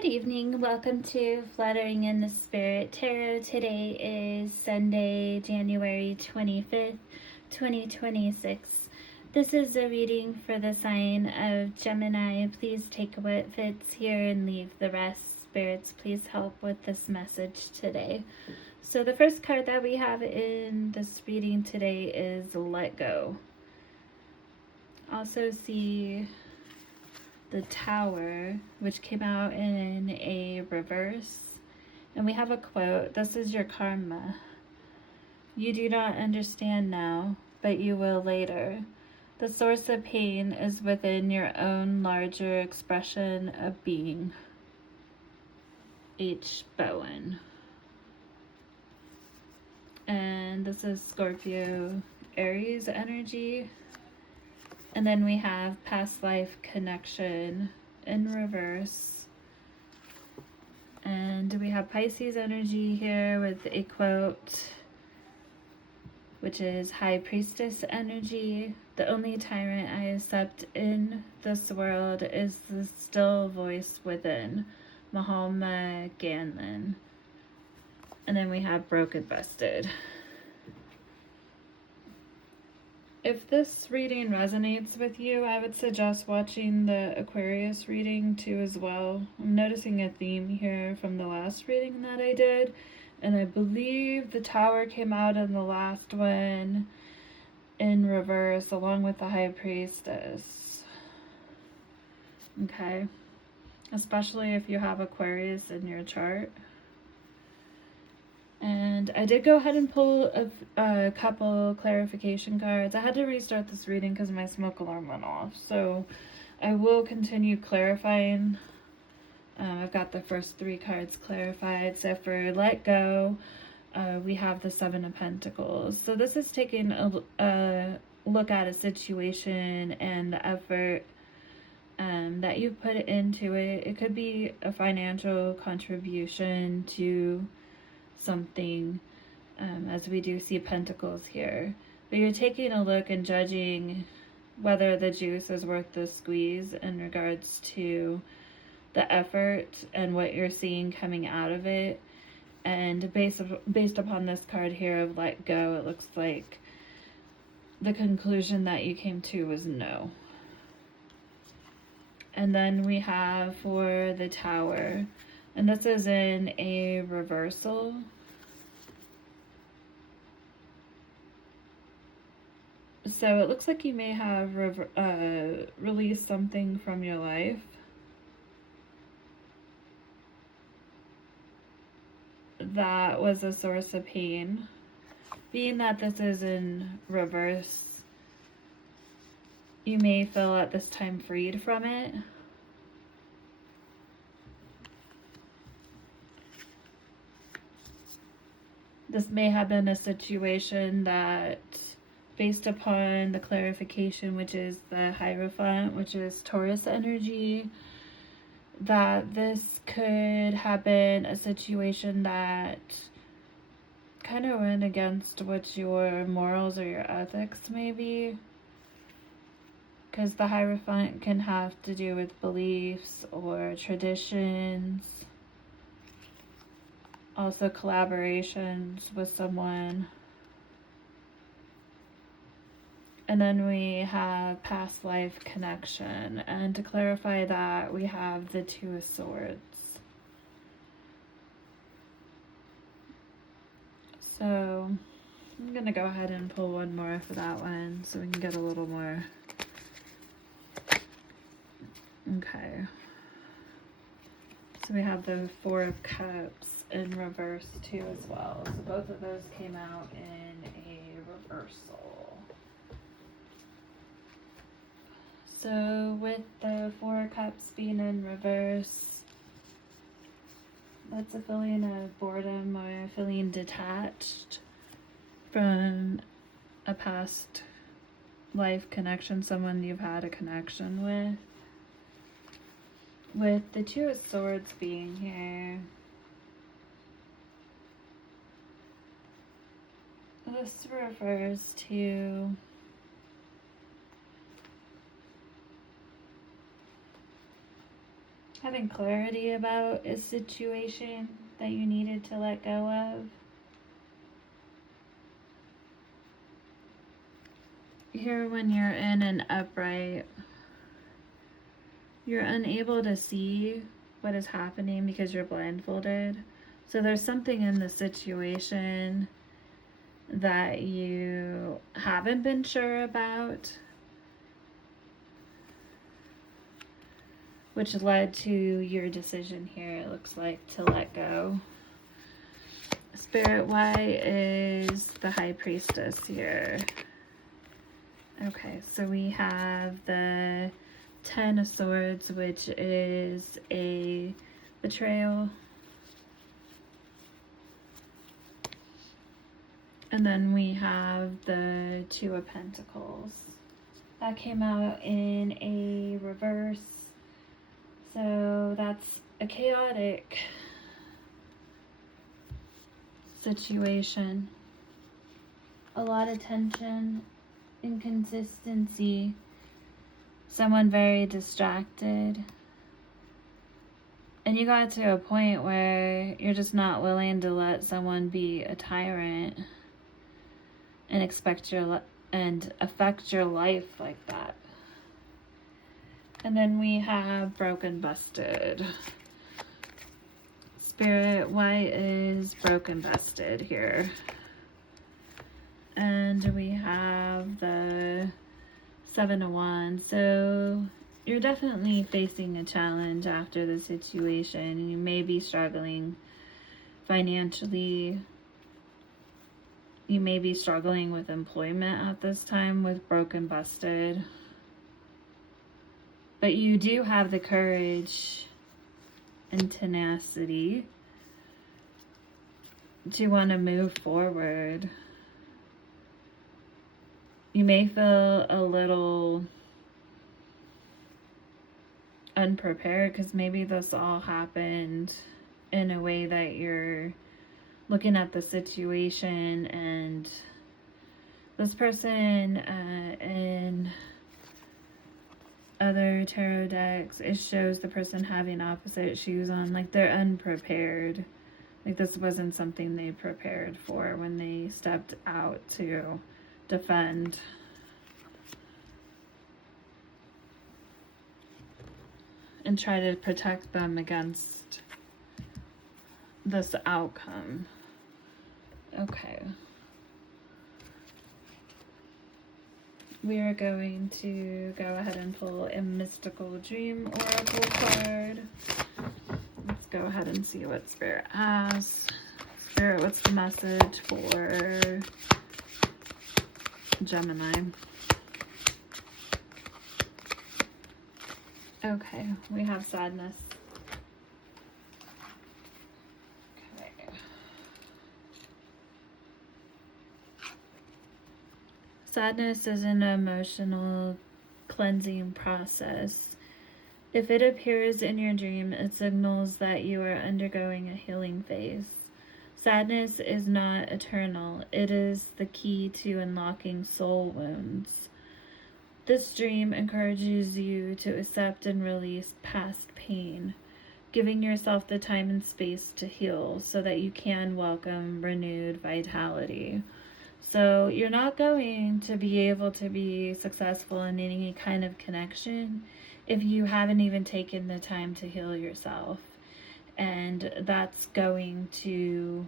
Good evening. Welcome to Fluttering in the Spirit Tarot. Today is Sunday, January 25th, 2026. This is a reading for the sign of Gemini. Please take what fits here and leave the rest. Spirits, please help with this message today. So the first card that we have in this reading today is Let Go. Also see the Tower, which came out in a reverse. And we have a quote. This is your karma. You do not understand now, but you will later. The source of pain is within your own larger expression of being. H. Bowen. And this is Scorpio Aries energy. And then we have past life connection in reverse. And we have Pisces energy here with a quote, which is High Priestess energy. The only tyrant I accept in this world is the still voice within. Mahatma Gandhi. And then we have Broken Busted. If this reading resonates with you, I would suggest watching the Aquarius reading too as well. I'm noticing a theme here from the last reading that I did, and I believe the Tower came out in the last one in reverse along with the High Priestess. Okay, especially if you have Aquarius in your chart. And I did go ahead and pull a couple clarification cards. I had to restart this reading because my smoke alarm went off. So I will continue clarifying. I've got the first three cards clarified. So for Let Go, we have the Seven of Pentacles. So this is taking a look at a situation and the effort that you put into it. It could be a financial contribution to something, as we do see pentacles here, but you're taking a look and judging whether the juice is worth the squeeze in regards to the effort and what you're seeing coming out of it. And based upon this card here of Let Go, it looks like the conclusion that you came to was no. And then we have for the Tower, and this is in a reversal. So it looks like you may have released something from your life that was a source of pain. Being that this is in reverse, you may feel at this time freed from it. This may have been a situation that, based upon the clarification, which is the Hierophant, which is Taurus energy, that this could have been a situation that kind of went against what your morals or your ethics may be. Because the Hierophant can have to do with beliefs or traditions. Also collaborations with someone. And then we have past life connection. And to clarify that, we have the Two of Swords. So I'm going to go ahead and pull one more for that one so we can get a little more. Okay. So we have the Four of Cups in reverse too as well. So both of those came out in a reversal. So with the Four of Cups being in reverse, that's a feeling of boredom or feeling detached from a past life connection, someone you've had a connection with. With the Two of Swords being here, this refers to having clarity about a situation that you needed to let go of. Here, when you're in an upright, you're unable to see what is happening because you're blindfolded. So there's something in the situation that you haven't been sure about, which led to your decision here, it looks like, to let go. Spirit, why is the High Priestess here? Okay, so we have the 10 of Swords, which is a betrayal. And then we have the 2 of Pentacles. That came out in a reverse. So that's a chaotic situation. A lot of tension, inconsistency, someone very distracted. And you got to a point where you're just not willing to let someone be a tyrant and affect your life like that. And then we have broken, busted. Spirit, why is broken, busted here? And we have the 7 of Wands. So you're definitely facing a challenge after the situation. You may be struggling financially. You may be struggling with employment at this time with broken, busted. But you do have the courage and tenacity to want to move forward. You may feel a little unprepared because maybe this all happened in a way that you're looking at the situation, and this person in other tarot decks, it shows the person having opposite shoes on, like they're unprepared. Like this wasn't something they prepared for when they stepped out to defend. And try to protect them against this outcome. Okay. We are going to go ahead and pull a mystical dream oracle card. Let's go ahead and see what Spirit has. Spirit, what's the message for Gemini? Okay, we have sadness. Okay. Sadness is an emotional cleansing process. If it appears in your dream, it signals that you are undergoing a healing phase. Sadness is not eternal. It is the key to unlocking soul wounds. This dream encourages you to accept and release past pain, giving yourself the time and space to heal so that you can welcome renewed vitality. So you're not going to be able to be successful in any kind of connection if you haven't even taken the time to heal yourself. And that's going to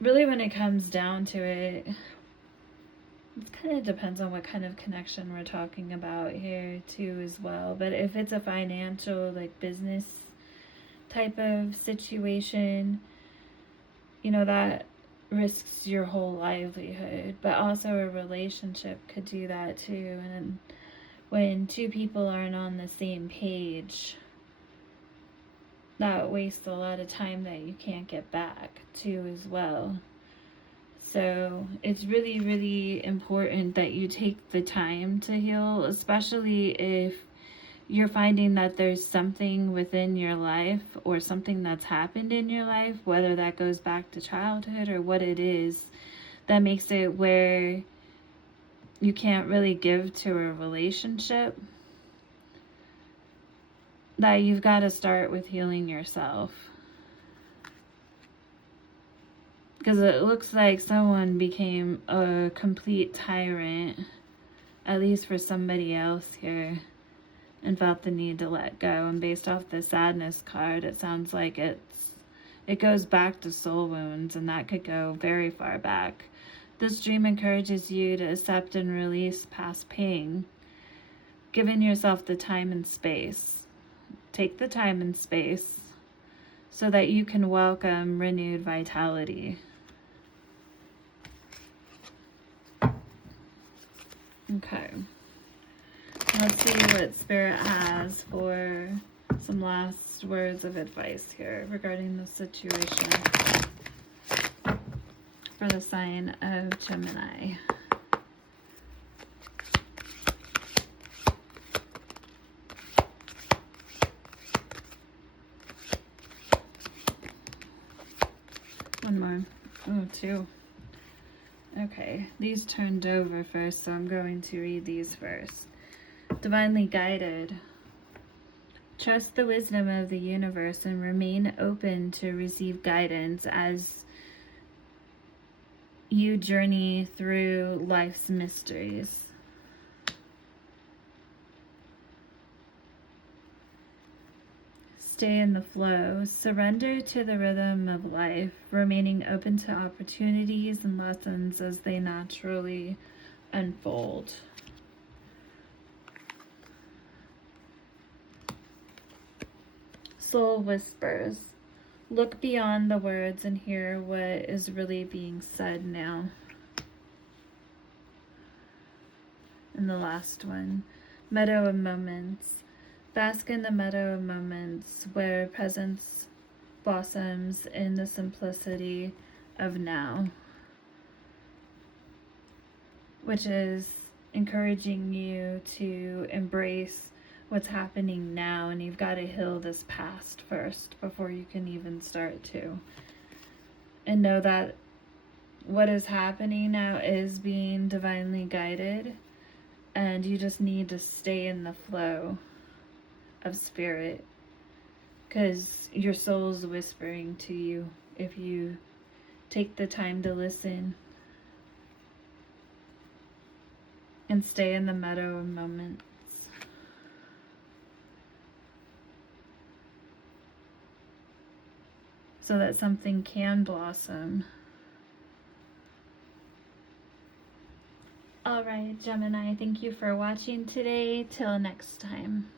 really, when it comes down to it, it kind of depends on what kind of connection we're talking about here too as well. But if it's a financial, like business type of situation, you know, that risks your whole livelihood. But also a relationship could do that too. And when two people aren't on the same page, that wastes a lot of time that you can't get back too as well. So it's really, really important that you take the time to heal, especially if you're finding that there's something within your life or something that's happened in your life, whether that goes back to childhood or what it is, that makes it where you can't really give to a relationship, that you've got to start with healing yourself. Because it looks like someone became a complete tyrant, at least for somebody else here, and felt the need to let go. And based off the sadness card, it sounds like it goes back to soul wounds, and that could go very far back. This dream encourages you to accept and release past pain, giving yourself the time and space. Take the time and space so that you can welcome renewed vitality. Okay. Let's see what Spirit has for some last words of advice here regarding the situation for the sign of Gemini. One more. Oh, two. Okay, these turned over first, so I'm going to read these first. Divinely guided. Trust the wisdom of the universe and remain open to receive guidance as you journey through life's mysteries. Stay in the flow. Surrender to the rhythm of life, remaining open to opportunities and lessons as they naturally unfold. Soul whispers. Look beyond the words and hear what is really being said now. And the last one, meadow of moments. Bask in the meadow of moments where presence blossoms in the simplicity of now, which is encouraging you to embrace what's happening now, and you've got to heal this past first before you can even start to. And know that what is happening now is being divinely guided, and you just need to stay in the flow of spirit, because your soul's whispering to you if you take the time to listen and stay in the meadow of moments. So that something can blossom. All right, Gemini, thank you for watching today. Till next time.